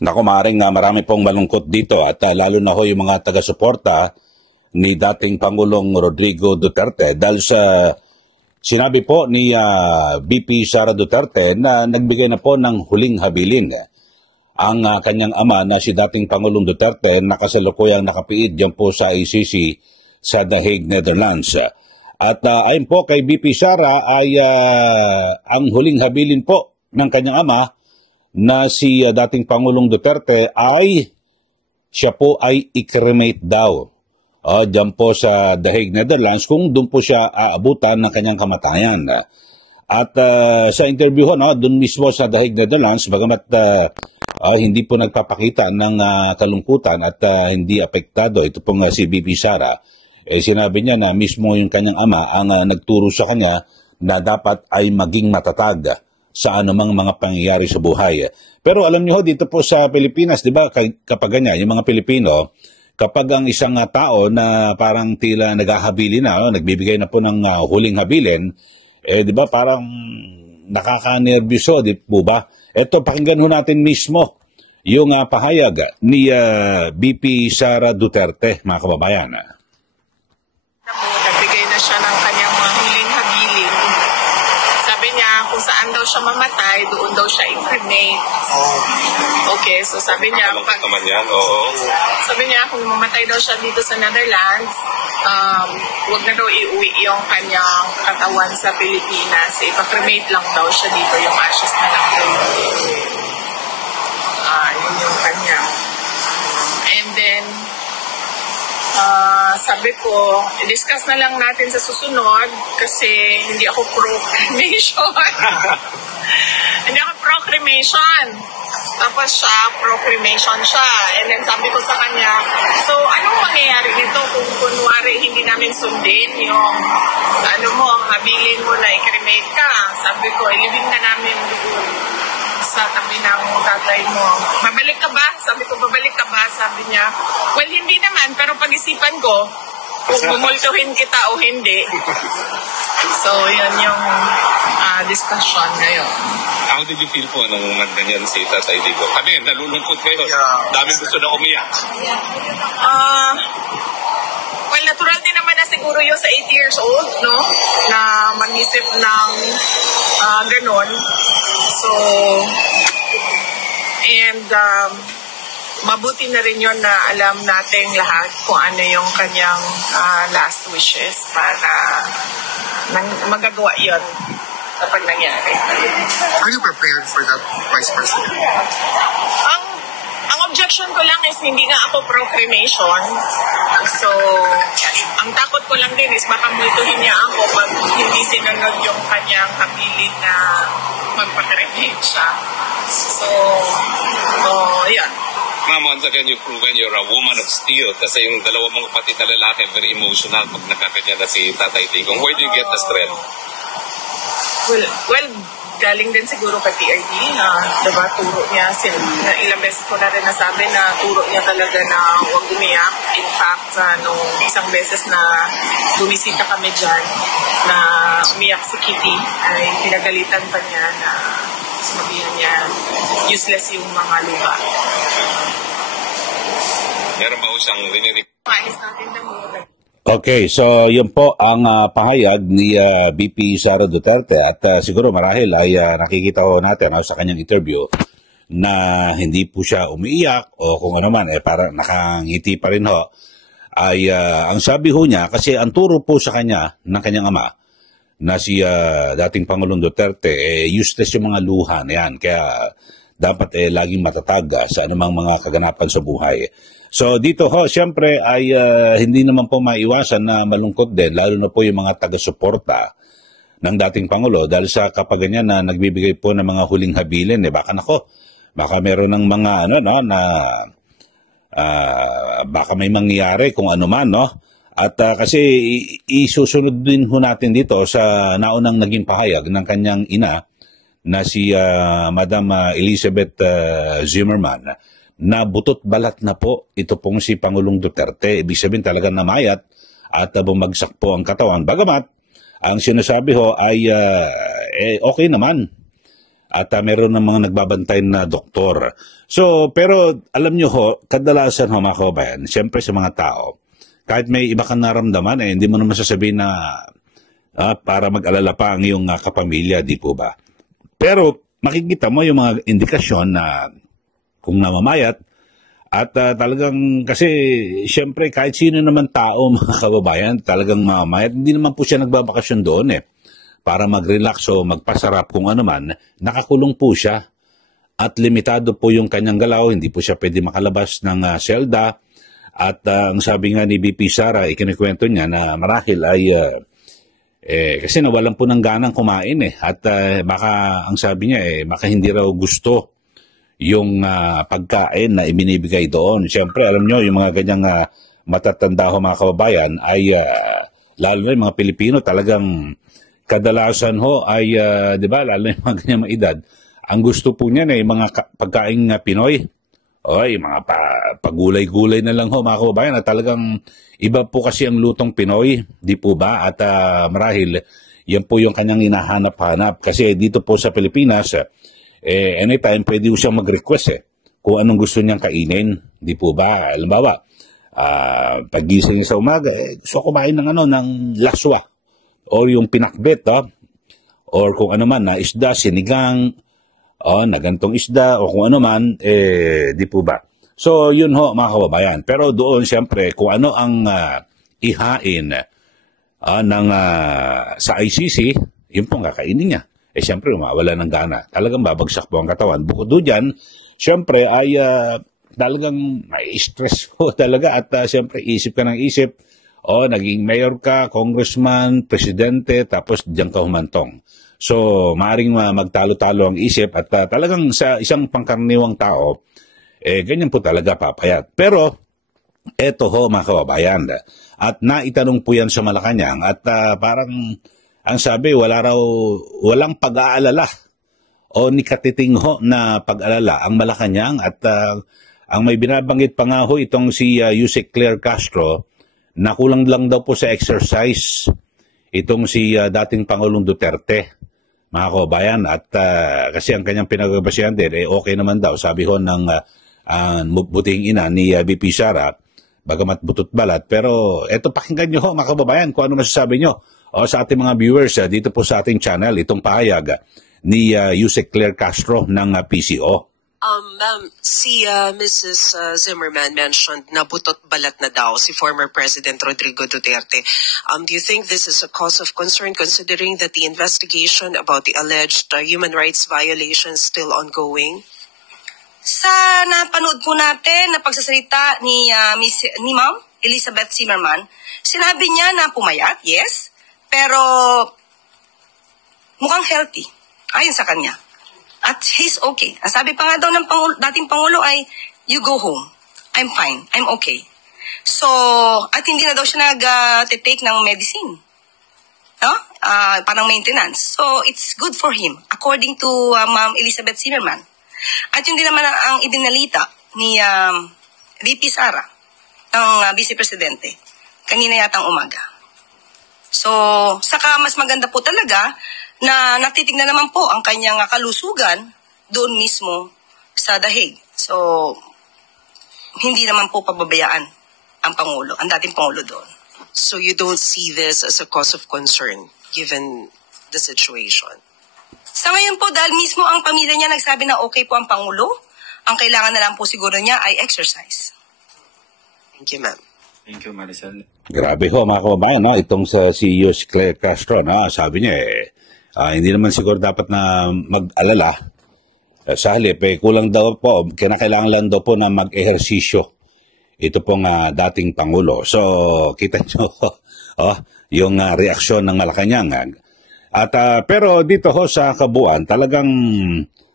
Naku, maaaring marami pong malungkot dito at lalo na ho yung mga taga-suporta ni dating Pangulong Rodrigo Duterte dahil sa sinabi po ni VP Sara Duterte na nagbigay na po ng huling habiling ang kanyang ama na si dating Pangulong Duterte na kasalukuyang nakapiid dyan po sa ICC sa The Hague, Netherlands. At ayon po kay VP Sara ay ang huling habilin po ng kanyang ama na si dating Pangulong Duterte ay siya po ay i-cremate daw dyan po sa The Hague, Netherlands kung doon po siya aabutan ng kanyang kamatayan. At sa interview ho, doon mismo sa The Hague, Netherlands, bagamat hindi po nagpapakita ng kalungkutan at hindi apektado, ito pong si VP Sara, sinabi niya na mismo yung kanyang ama ang nagturo sa kanya na dapat ay maging matatag sa anumang mga pangyayari sa buhay. Pero alam niyo ho, dito po sa Pilipinas, di ba, kapag ganyan, yung mga Pilipino, kapag ang isang tao na parang tila naghahabili na, nagbibigay na po ng huling habilin, di ba, parang nakaka-nervyoso, di po ba? Ito, pakinggan ho natin mismo yung pahayag ni VP Sara Duterte, mga kababayan. Nagbigay na siya ng kanyang mga huling habilin. Sabi niya, kung saan daw siya mamatay, doon daw siya i-cremate. Okay, so sabi niya, sabi niya, kung mamatay daw siya dito sa Netherlands, huwag na daw iuwi yung kanyang katawan sa Pilipinas. Ipa-cremate lang daw siya dito, yung ashes na lang daw. Yun yung kanya. And then, sabi ko, i-discuss na lang natin sa susunod kasi hindi ako pro-cremation. Hindi ako pro-cremation. Tapos siya, pro-cremation siya. And then sabi ko sa kanya, so anong mangyayari nito kung kunwari hindi namin sundin yung ang habilin mo na i-cremate ka? Sabi ko, ilibing na namin doon sa tabi ng tatay mo. Babalik ka ba? Sabi ko, babalik ka ba? Sabi niya, well, hindi naman, pero pag-isipan ko, kung bumultuhin kita o hindi. So, yun yung discussion ngayon. How did you feel po nung nagganyan si Tatay Digo? Kami, nalulungkot kayo. Daming gusto na umiyak. Well, natural din naman na siguro yung sa 8 years old, no? Na mag-isip ng ganon. So, and mabuti na rin yun na alam nating lahat kung ano yung kanyang last wishes para magagawa yun kapag nangyari. Are you prepared for that, Vice President? Ang objection ko lang is hindi nga ako pro-cremation. So, ang takot ko lang din is baka multuhin niya ako pag hindi sinunod yung kanyang habilin na magpa-cremate siya. So, yan. Ma'am, once again, you've proven you're a woman of steel kasi yung dalawa mong kapatid na lalaki, very emotional pag nakakanya na si Tatay Digong. Where do you get the strength? Well, galing din siguro kay PRD na, diba, turo niya, na ilang beses ko na rin nasabi na turo niya talaga na huwag umiyak. In fact, nung isang beses na bumisita kami dyan, na umiyak si Kitty, ay pinagalitan pa niya na sabihan niya useless yung mga lupa. Meron ba siyang rinirig? Maayos natin na muna. Okay, so yun po ang pahayag ni VP Sara Duterte at siguro marahil ay nakikita ko natin sa kanyang interview na hindi po siya umiiyak o kung ano man, parang nakangiti pa rin ho. Ay ang sabi ho niya, kasi ang turo po sa kanya ng kanyang ama na si dating Pangulong Duterte, useless yung mga luha na yan. Kaya dapat laging matatag sa anumang mga kaganapan sa buhay. So dito ho, siyempre ay hindi naman po maiwasan na malungkot din, lalo na po yung mga taga-suporta ng dating Pangulo dahil sa kapag ganyan na nagbibigay po ng mga huling habilin, baka meron ng mga baka may mangyayari kung ano man, no? At kasi isusunod din ho natin dito sa naunang naging pahayag ng kanyang ina na si Madam Elizabeth Zimmerman na butot balat na po ito pong si Pangulong Duterte. Ibig sabihin talaga namayat at bumagsak po ang katawan. Bagamat, ang sinasabi ho ay okay naman at meron ng mga nagbabantay na doktor. So, pero alam nyo ho, kadalasan ho mga kababayan, siyempre sa mga tao, kahit may iba kang naramdaman, hindi mo naman sasabihin na para mag-alala pa ang iyong kapamilya, di po ba? Pero makikita mo yung mga indikasyon na kung namamayat, at talagang, kasi siyempre kahit sino naman tao mga kababayan, talagang mamamayat, hindi naman po siya nagbabakasyon doon para mag-relax o magpasarap kung ano man, nakakulong po siya at limitado po yung kanyang galaw, hindi po siya pwede makalabas ng selda at ang sabi nga ni BP Sara, ikinikwento niya na marahil ay kasi nawalan po ng ganang kumain at baka ang sabi niya baka hindi raw gusto yung pagkain na ibinibigay doon. Siyempre alam nyo yung mga ganyang matatanda ho mga kababayan ay lalo na yung mga Pilipino talagang kadalasan ho ay, di ba, lalo na yung mga ganyang edad, ang gusto po niyan mga pagkain Pinoy. Oy, mga pagulay-gulay na lang ho mga kababayan at talagang iba po kasi ang lutong Pinoy, di po ba? At marahil, yan po yung kanyang hinahanap-hanap. Kasi dito po sa Pilipinas, anytime pwede po siyang mag-request kung anong gusto niyang kainin, di po ba? Halimbawa, pagising sa umaga, gusto kumain ng laswa. Or yung pinakbet, or kung ano man, na isda, sinigang, na gantong isda, o kung ano man, di po ba? So, yun ho, mga kababayan. Pero doon, siyempre, kung ano ang ihain sa ICC, yun pong kakainin niya. Siyempre, mawala ng gana. Talagang babagsak po ang katawan. Bukod doon dyan, siyempre, ay talagang may stress po talaga. At siyempre, isip ka ng isip, naging mayor ka, congressman, presidente, tapos diyan ka humantong. So, maaaring magtalo-talo ang isip at talagang sa isang pangkaraniwang tao, ganyan po talaga papayat. Pero, eto ho mga kababayan, at naitanong po yan sa Malacanang at parang ang sabi, walang pag-aalala o nikatiting ho na pag-alala ang Malacanang at ang may binabanggit pa nga ho itong si Yusek Claire Castro, nakulang lang daw po sa exercise itong si dating Pangulong Duterte, mga kababayan, at kasi ang kanyang pinagbabasihan din, okay naman daw, sabi ho ng buting ina ni BP Sara, bagamat butot balat, pero eto pakinggan nyo ho, mga kababayan, kung ano masasabi nyo sa ating mga viewers dito po sa ating channel, itong pahayag ni Yusek Claire Castro ng PCO. Ma'am, si Mrs. Zimmerman mentioned na butot balat na daw si former President Rodrigo Duterte. Do you think this is a cause of concern considering that the investigation about the alleged human rights violations still ongoing? Sa napanood po natin na pagsasalita ni Ma'am Elizabeth Zimmerman, sinabi niya na pumayat, yes, pero mukhang healthy, ayon sa kanya. At he's okay. Ang sabi pa nga daw ng dating Pangulo ay, you go home. I'm fine. I'm okay. So, at hindi na daw siya nag-take ng medicine. Parang maintenance. So, it's good for him, according to Ma'am Elizabeth Zimmerman. At yun din naman ang ibinalita ni VP Sara, ang Vice Presidente, kanina yatang umaga. So, saka mas maganda po talaga na natitignan naman po ang kanyang kalusugan doon mismo sa Dahig. So, hindi naman po pababayaan ang Pangulo, ang dating Pangulo doon. So you don't see this as a cause of concern given the situation? Sa ngayon po, dahil mismo ang pamilya niya nagsabi na okay po ang Pangulo, ang kailangan na lang po siguro niya ay exercise. Thank you, ma'am. Thank you, Maricel. Grabe ho mga kababayan, itong sa si Yusek Claire Castro, sabi niya hindi naman siguro dapat na mag-alala. Sa halip, kulang daw po, kinakailangan lang daw po na mag-ehersisyo. Ito pong dating Pangulo. So, kita nyo yung reaksyon ng Malacanang. At, pero dito ho sa kabuuan, talagang,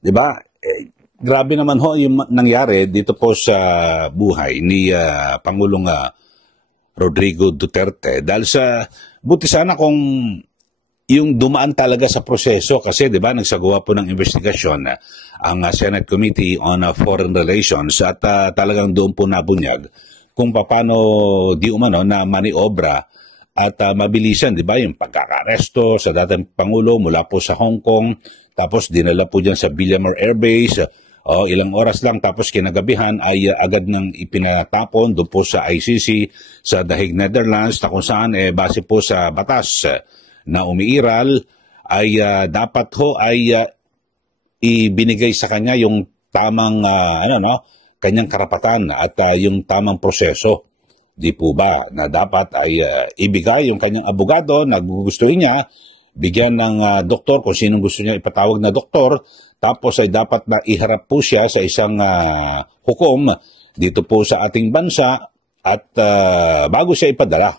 di ba, grabe naman ho yung nangyari dito po sa buhay ni Pangulong Rodrigo Duterte. Dahil sa, buti sana kung yung dumaan talaga sa proseso kasi 'di ba nagsagawa po ng investigasyon ang Senate Committee on Foreign Relations at talagang doon po nabunyag kung paano di umano na maniobra at mabilisan 'di ba yung pagkakaresto sa dating pangulo mula po sa Hong Kong tapos dinala po dyan sa Villamar Air Base, ilang oras lang, tapos kinagabihan ay agad niyang ipinatapon doon po sa ICC sa The Hague, Netherlands, na kung saan base po sa batas na umiiral ay dapat ho ay ibinigay sa kanya yung tamang kanyang karapatan at yung tamang proseso. Di po ba na dapat ay ibigay yung kanyang abogado na gugustuhin niya, bigyan ng doktor kung sinong gusto niya ipatawag na doktor, tapos ay dapat na iharap po siya sa isang hukom dito po sa ating bansa at bago siya ipadala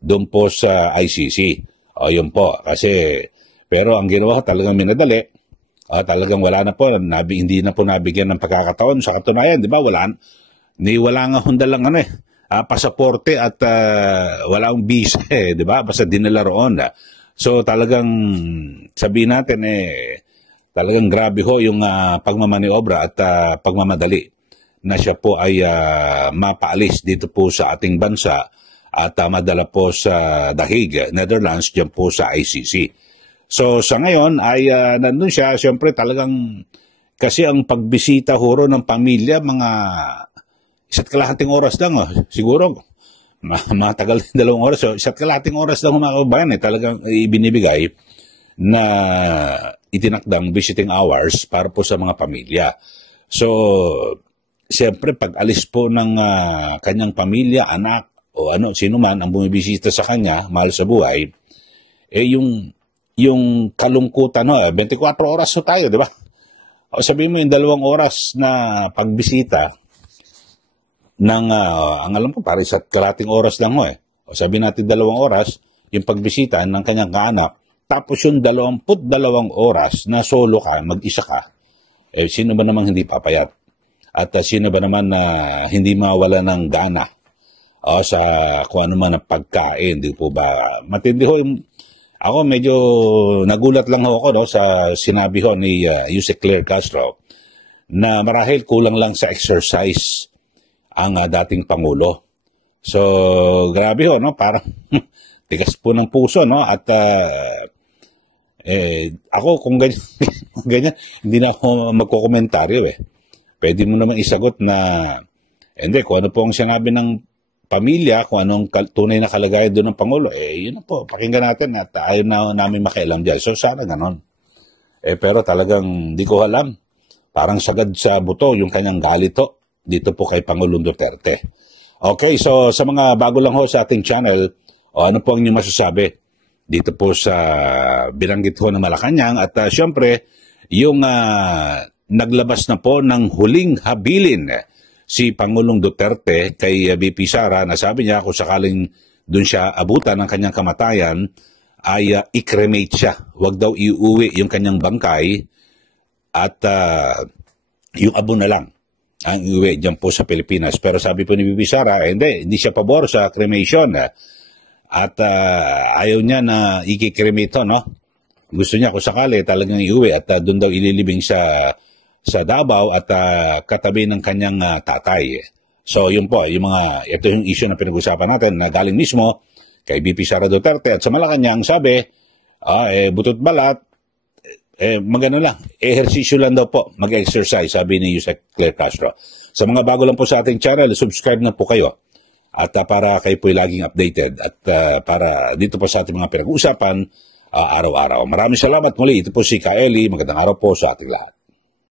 doon po sa ICC. Yun po, kasi pero ang ginawa talagang minadali, talagang wala na po, hindi na po nabigyan ng pagkakataon. Sa katunayan, di ba, wala nga hundalang pasaporte at wala ang visa, di ba, basta dinala roon. So talagang sabihin natin talagang grabe ho yung pagmamaniobra at pagmamadali na siya po ay mapaalis dito po sa ating bansa at madala po sa The Hague, Netherlands, diyan po sa ICC. So sa ngayon ay nandun siya, siyempre talagang kasi ang pagbisita huro ng pamilya mga 1.5 oras lang, siguro matagal 2 oras, so 1.5 oras lang mga kabayan talagang ibinibigay na itinakdang visiting hours para po sa mga pamilya. So siyempre pag alis po ng kanyang pamilya, anak o sino man ang bumibisita sa kanya, mahal sa buhay, yung kalungkutan 24 oras tayo, di ba? O sabihin mo yung 2 oras na pagbisita ng, ang alam ko, parang 1.5 oras lang O sabihin natin 2 oras, yung pagbisita ng kanyang kaanak, tapos yung 22 oras na solo ka, mag-isa ka, sino ba namang hindi papayat? At sino ba naman na hindi mawala ng gana sa kung ano man ang pagkain, di po ba? Matindi ho, ako medyo nagulat lang ho ako sa sinabi ho ni Yusek Claire Castro na marahil kulang lang sa exercise ang dating Pangulo. So, grabe ho, parang tigas po ng puso, at ako kung ganyan, hindi na ako magkokomentaryo Pwede mo naman isagot na, hindi, kung ano po ang sinabi ng pamilya, kung anong tunay na kalagayan doon ng Pangulo, yun po, pakinggan natin at ayaw na namin makialam dyan. So, sana ganon. Pero talagang di ko alam. Parang sagad sa buto yung kanyang galito dito po kay Pangulong Duterte. Okay, so sa mga bago lang ho sa ating channel, ano po ang inyong masasabi dito po sa binanggit ho ng Malacanang at syempre, yung naglabas na po ng huling habilin si Pangulong Duterte kay VP Sara na sabi niya kung sakaling doon siya abutan ng kanyang kamatayan ay i-cremate siya. Huwag daw iuwi yung kanyang bangkay at yung abo na lang ang iuwi dyan po sa Pilipinas. Pero sabi po ni VP Sara, hindi siya pabor sa cremation at ayaw niya na i-cremate Gusto niya kung sakali talagang iuwi at doon daw ililibing sa Davao at katabi ng kanyang tatay. So yun po, ito yung issue na pinag-usapan natin na galing mismo kay VP Sara Duterte at sa Malacanang sabi, butot balat, magano lang, ehersisyo lang daw po, mag-exercise, sabi ni Yusek Claire Castro. Sa mga bago lang po sa ating channel, subscribe na po kayo at para kayo po laging updated at para dito po sa ating mga pinag-uusapan araw-araw. Maraming salamat muli. Ito po si Kaeli. Magandang araw po sa ating lahat.